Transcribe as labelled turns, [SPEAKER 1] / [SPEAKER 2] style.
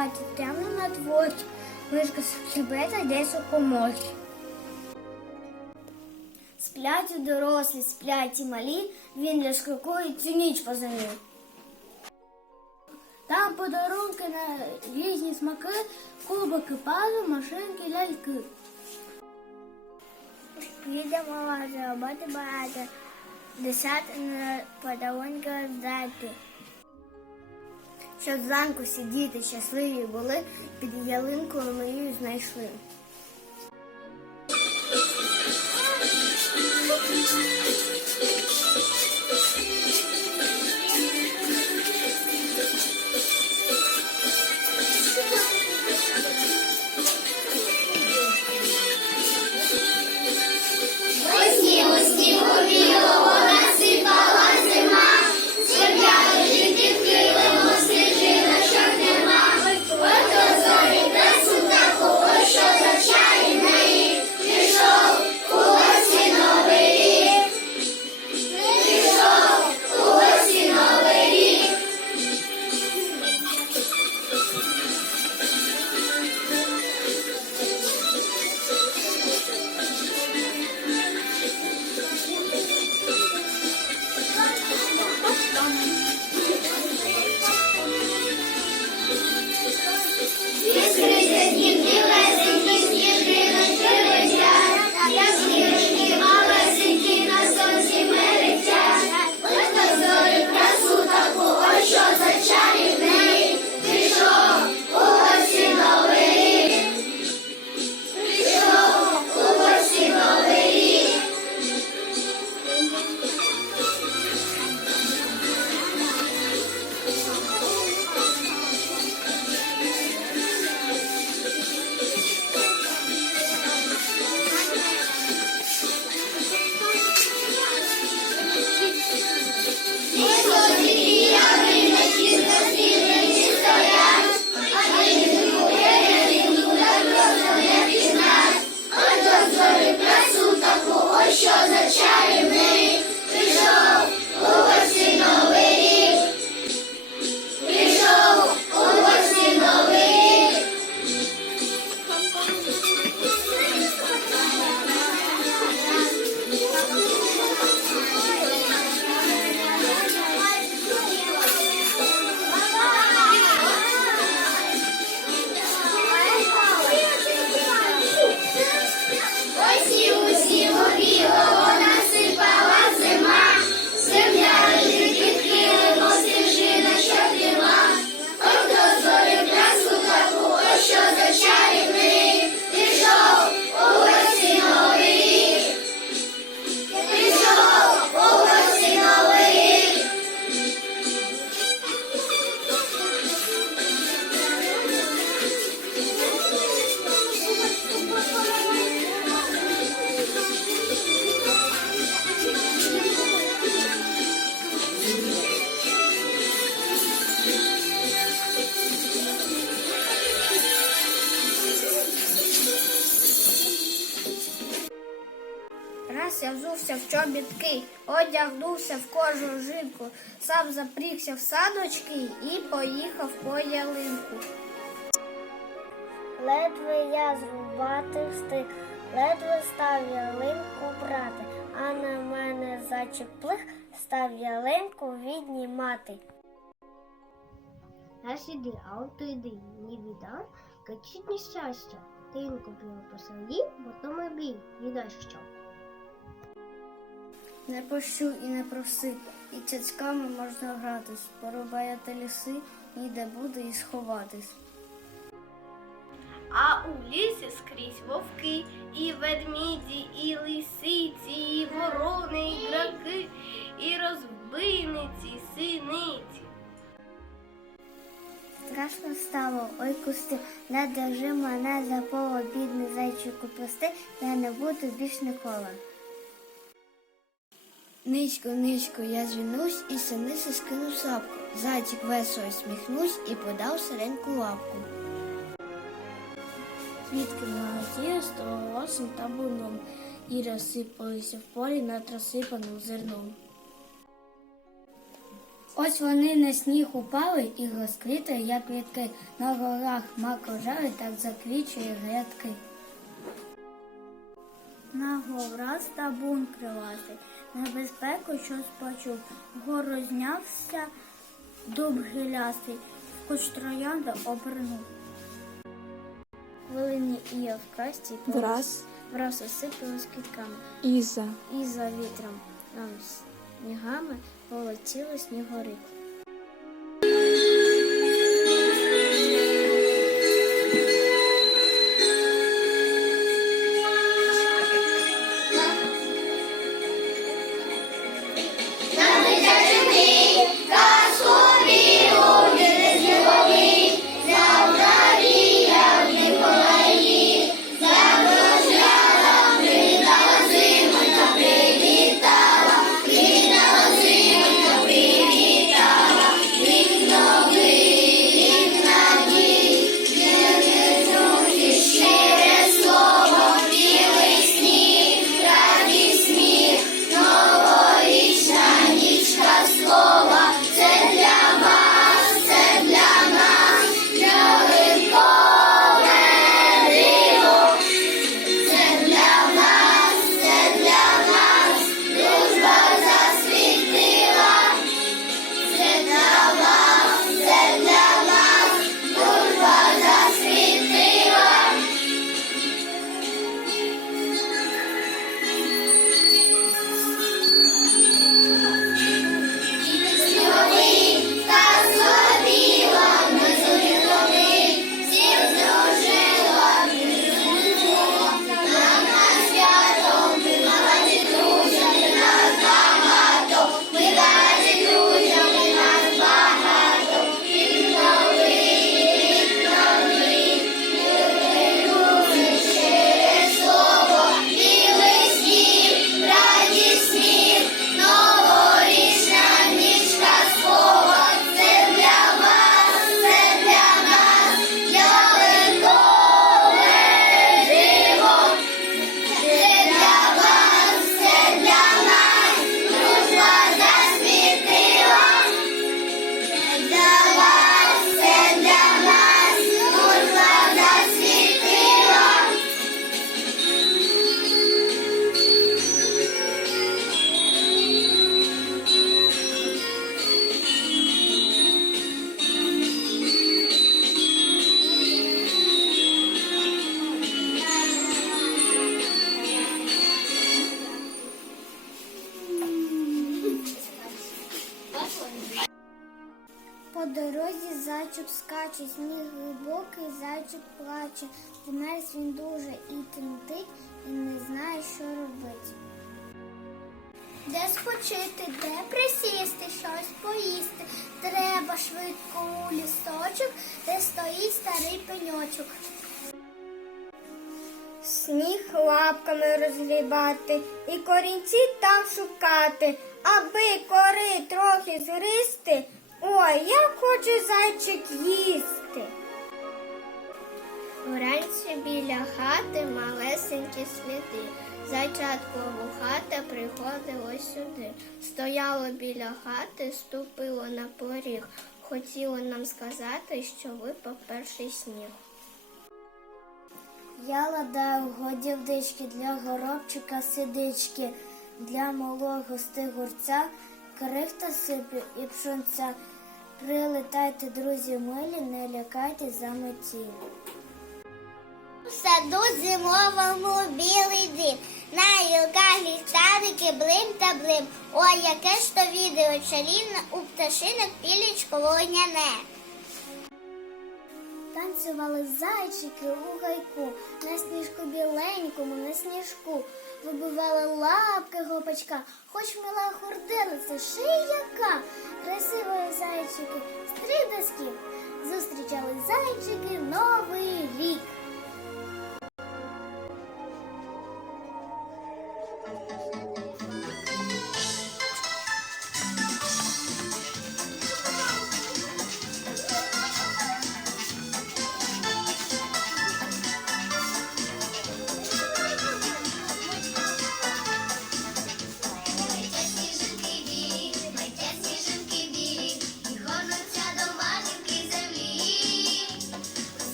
[SPEAKER 1] хаті, темно на дворі, мишка щебета десь у коморі. Сплять і дорослі, сплять і малі, він лиш крокує цю ніч по землі. Там подарунки на різні смаки, кубики, пазу, машинки, ляльки. Піде мала роботи багато, десяти подарунки роздати. Щоб зранку сидіти щасливі були, під ялинкою мрію знайшли. Чобітки, одягнувся в кожу жилку, сам запрігся в садочки і поїхав по ялинку. Ледве я зрубати встиг, ледве став ялинку брати, а на мене зачеплих став ялинку віднімати.
[SPEAKER 2] Раз іди, а от то йди, не біда, качить нещастя. Тинку біло по бо то ми бій, їда що.
[SPEAKER 1] Не пощу і не проси, і цяцьками можна гратись, порубаяти ліси, ніде буде і сховатись.
[SPEAKER 3] А у лісі скрізь вовки, і ведміді, і лисиці, і ворони, і граки, і розбийниці, і синиці.
[SPEAKER 1] Страшно стало, ой кусти, не держи мене за поло, бідний зайчику прости, я не буду більш ніколи. Ничко, ничко, я звінусь і синиси скинув сапку. Зайчик весело сміхнусь і подав сиреньку лапку. Квітки молоділи столосим табуном і розсипалися в полі над розсипаним зерном. Ось вони на сніг упали і розквіти, як квітки. На горах мак так заквічує грядки. На горах табун кривасий, небезпеку щось почув. Гору знявся дуб гилястий, хоч троянда обернув. Хвилині і я в касті
[SPEAKER 4] Враз
[SPEAKER 1] враз осипалась квітками.
[SPEAKER 4] Іза.
[SPEAKER 1] І за вітром нам снігами полетіли снігори.
[SPEAKER 5] Скаче, сніг глибокий, зайчик плаче. Змерз він дуже і тремтить, і не знає, що робити. Де спочити, де присісти, щось поїсти. Треба швидко у лісочок, де стоїть старий пеньочок. Сніг лапками розгрібати і корінці там шукати, аби кори трохи згристи. Ой, як хоче зайчик їсти. Вранці біля хати малесенькі сліди. Зайчатко хата приходило сюди. Стояло біля хати, ступило на поріг. Хотіло нам сказати, що випав перший сніг. Я ладаю годі вдички для горобчика сидички, для малого стигурця, крихта сиплю і пшонця. Прилетайте, друзі милі, не лякайте заметілі.
[SPEAKER 6] В саду зимовому білий дим, на гілках ліхтарики блим та блим. Ой, яке ж то відео чарівне у пташинок пілічко вогняне.
[SPEAKER 5] Танцювали зайчики у гайку, на сніжку біленькому, на сніжку. Вибивали лапки гопачка, хоч мила хурделиця, шияка. Красивої зайчики, стріб. Зустрічали зайчики Новий рік.